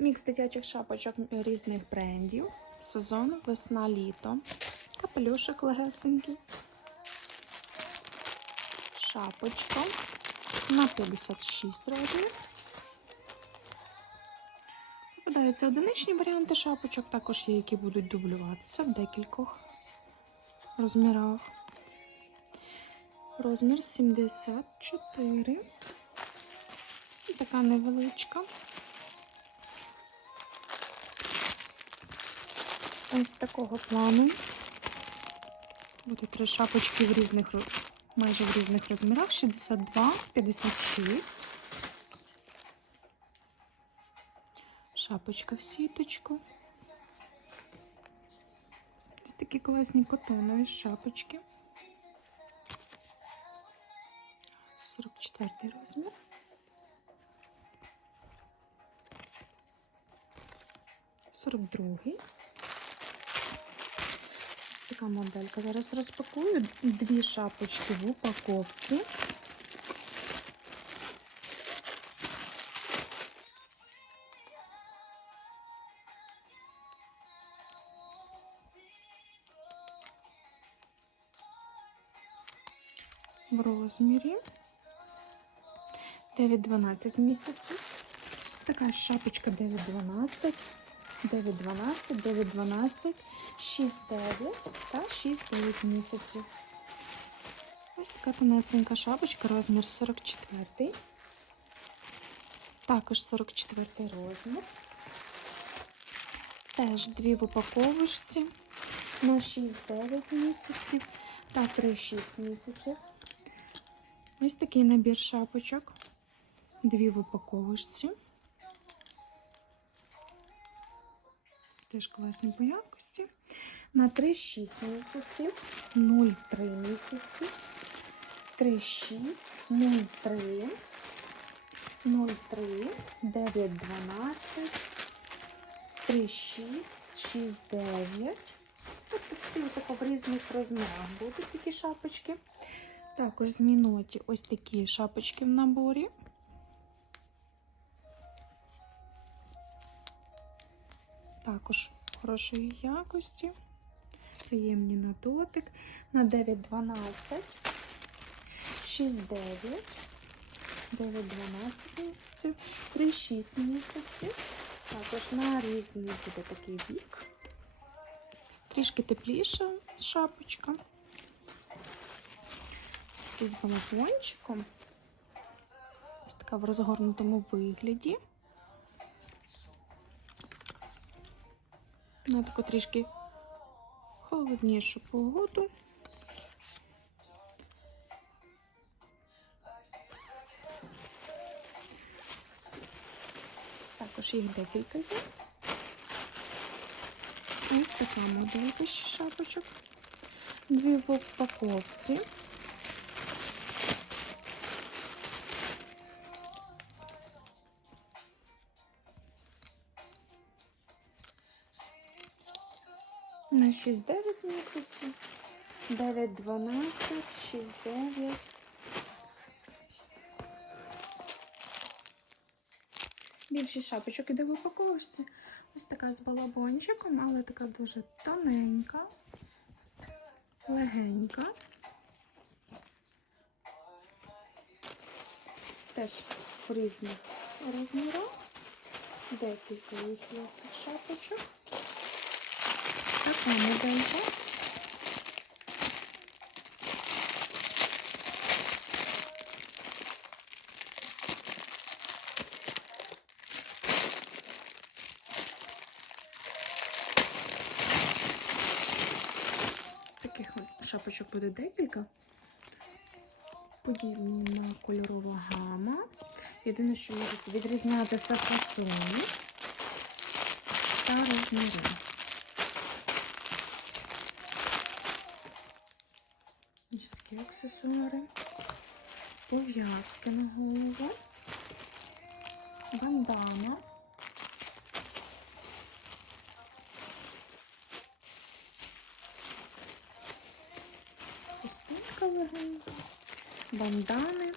Мікс дитячих шапочок різних брендів. Сезон весна-літо. Капелюшик легесенький. Шапочка на 56 розмір. Попадаються одиничні варіанти шапочок, також є, які будуть дублюватися в декількох розмірах. Розмір 74. І така невеличка. Ось такого плану. Буде три шапочки в різних майже в різних розмірах: 62, 56. Шапочка в сіточку. Ось такі класні котонові шапочки. 44 розмір. Сорок другий. Така моделька. Зараз розпакую дві шапочки в упаковці. В розмірі 9-12 місяців. Така шапочка 9-12, 9-12, 9-12, 6-9 та 6-9 місяців. Ось така тонесенька шапочка, розмір 44. Також 44 розмір. Теж дві в упаковочці на 6-9 місяців та 3-6 місяців. Ось такий набір шапочок. Дві в упаковочці. Теж класні по якості. На 3-6 місяців, 0,3 місяці, 3-6, 0,3, 0,3, 9, 12, 3, 6, 6, 9. Тобто всі тако в різних розмірах будуть такі шапочки. Також з ось такі шапочки в наборі. Також хорошої якості, приємні на дотик. На 9-12, 6-9, 9-12 місяців, 3-6 місяців. Також на різний буде такий бік. Трішки тепліша шапочка. З балаклончиком. Ось така в розгорнутому вигляді. На таку трішки холоднішу погоду. Також їх декілька є. Ось така моделька шапочок. Дві в упаковці. На 6-9 місяців, 9-12, 6-9. Більшість шапочок іде в упаковочці. Ось така з балабончиком, але така дуже тоненька, легенька. Теж в різних розмірах. Декілька є цих шапочок. Така моделька. Таких шапочок буде декілька. Подібна кольорова гама. Єдине, що можуть відрізнятися та розміри. Ось такі аксесуари, пов'язки на голову, бандана. Костинка легенька, бандани